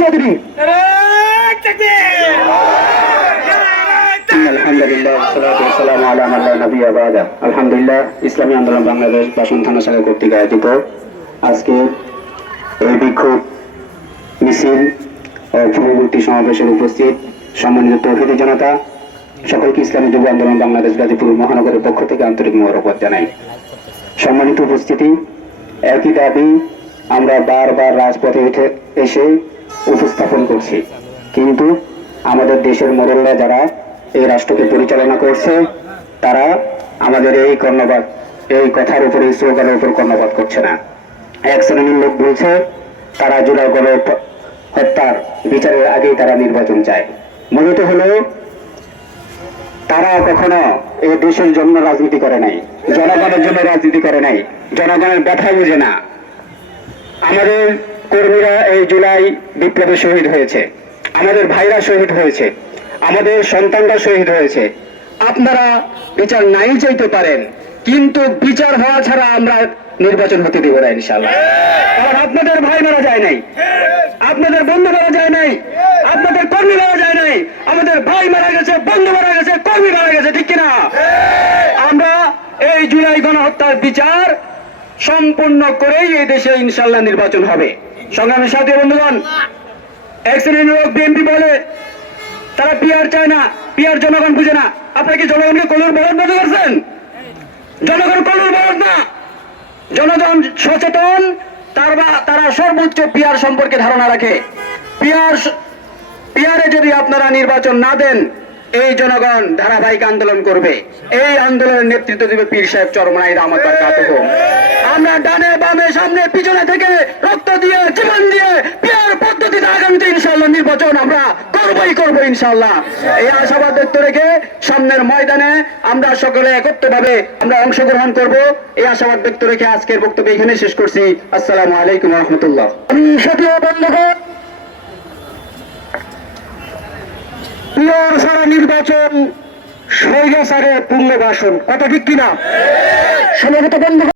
চৌধুরী। আলহামদুলিল্লাহ, ইসলামী আন্দোলন বাংলাদেশ বাসন থানা শাখা কর্তৃক আয়োজিত আজকে এই বিক্ষোভ মিছিল ও পূর্ববর্তী সমাবেশের উপস্থিত সম্মানিত তৌহিদি জনতা, সকলকে ইসলামী যুব আন্দোলন বাংলাদেশ গাজীপুর মহানগরের পক্ষ থেকে আন্তরিক মোবারকবাদ জানাই। সম্মানিত উপস্থিতি, একই দাবি আমরা বারবার রাজপথে উঠে এসে উপস্থাপন করছি, কিন্তু আমাদের দেশের মোড়লরা যারা এই রাষ্ট্রকে পরিচালনা করছে তারা আমাদের এই কথার উপরে, স্লোগানের উপর কর্ণপাত করছে না। এক শ্রেণীর লোক বলছে তারা জুলাই হত্যার বিচারের আগেই তারা নির্বাচন চায়। মূলত হলো তারা কখনো এই দেশের জন্য রাজনীতি করে নাই, জনগণের জন্য রাজনীতি করে নাই, জনগণের ব্যথা বুঝে না। আমাদের কর্মীরা এই জুলাই বিপ্লবে শহীদ হয়েছে, আমাদের ভাইরা শহীদ হয়েছে, আমাদের সন্তানরা শহীদ হয়েছে। আপনারা বিচার নাই চাইতে পারেন, কিন্তু বিচার হওয়া ছাড়া আমরা নির্বাচন হতে দেব না ইনশাআল্লাহ। কারণ আপনাদের ভাই মারা যায় নাই, আপনাদের বন্ধু মারা যায় নাই, আপনাদের কর্মী মারা যায় নাই, আমাদের ভাই মারা গেছে, বন্ধু মারা গেছে, কর্মী মারা গেছে, ঠিক কিনা? আমরা এই জুলাই গণহত্যার বিচার সম্পূর্ণ করেই এই দেশে ইনশাআল্লাহ নির্বাচন হবে। সংগ্রামের সাথী বন্ধুগণ, এক শ্রেণীর লোক বিএনপি বলে তারা পিআর চায় না, পিআর জনগণ বুঝে না। আপনারা কি জনগণকে কলুর বলদ মনে করছেন? জনগণ কলুর বলদ না, জনগণ সচেতন। তারা সর্বোচ্চ পিআর সম্পর্কে ধারণা রাখে। পিআরে যদি আপনারা নির্বাচন না দেন, এই জনগণ ধারাবাহিক আন্দোলন করবে। এই আন্দোলনের নেতৃত্ব দেবে পীর সাহেব চরমনাই রহমত বারকাতুহু। আমরা ডানে বামে সামনে পিছনে থেকে রক্ত দিয়ে জীবন দিয়ে পিআর পদ্ধতিতে আগামীতে ইনশাআল্লাহ নির্বাচন আমরা করবো ইনশাআল্লাহ। এই আশাবাদ ব্যক্ত রেখে সামনের ময়দানে আমরা সকলে একত্রভাবে আমরা অংশগ্রহণ করব, এই আশাবাদ ব্যক্ত রেখে আজকের বক্তব্য এখানে শেষ করছি। আসসালামু আলাইকুম ওয়া রাহমাতুল্লাহ। সাথীয় বন্ধুগণ, পিআর ছাড়া নির্বাচন স্বৈরাচারের পুনর্বাসন, কথা ঠিক কিনা? সমাগত বন্ধু।